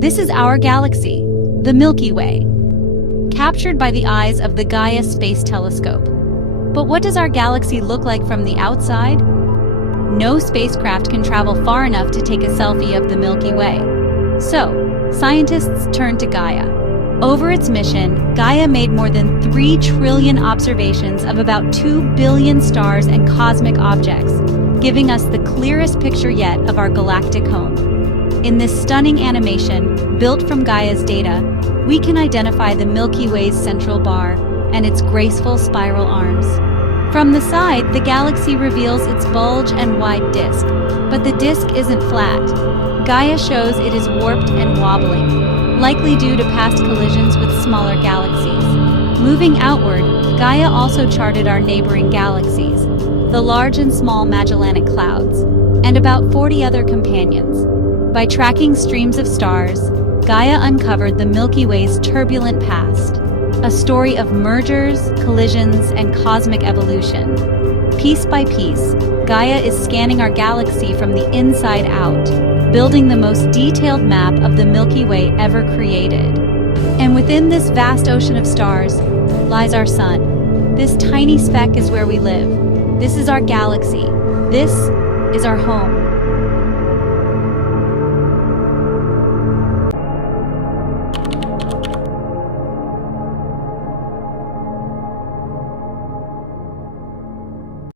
This is our galaxy, the Milky Way, captured by the eyes of the Gaia Space Telescope. But what does our galaxy look like from the outside? No spacecraft can travel far enough to take a selfie of the Milky Way. So, scientists turned to Gaia. Over its mission, Gaia made more than 3 trillion observations of about 2 billion stars and cosmic objects, giving us the clearest picture yet of our galactic home. In this stunning animation, built from Gaia's data, we can identify the Milky Way's central bar and its graceful spiral arms. From the side, the galaxy reveals its bulge and wide disk, but the disk isn't flat. Gaia shows it is warped and wobbling, likely due to past collisions with smaller galaxies. Moving outward, Gaia also charted our neighboring galaxies, the large and small Magellanic Clouds, and about 40 other companions. By tracking streams of stars, Gaia uncovered the Milky Way's turbulent past, a story of mergers, collisions, and cosmic evolution. Piece by piece, Gaia is scanning our galaxy from the inside out, building the most detailed map of the Milky Way ever created. And within this vast ocean of stars lies our sun. This tiny speck is where we live. This is our galaxy. This is our home.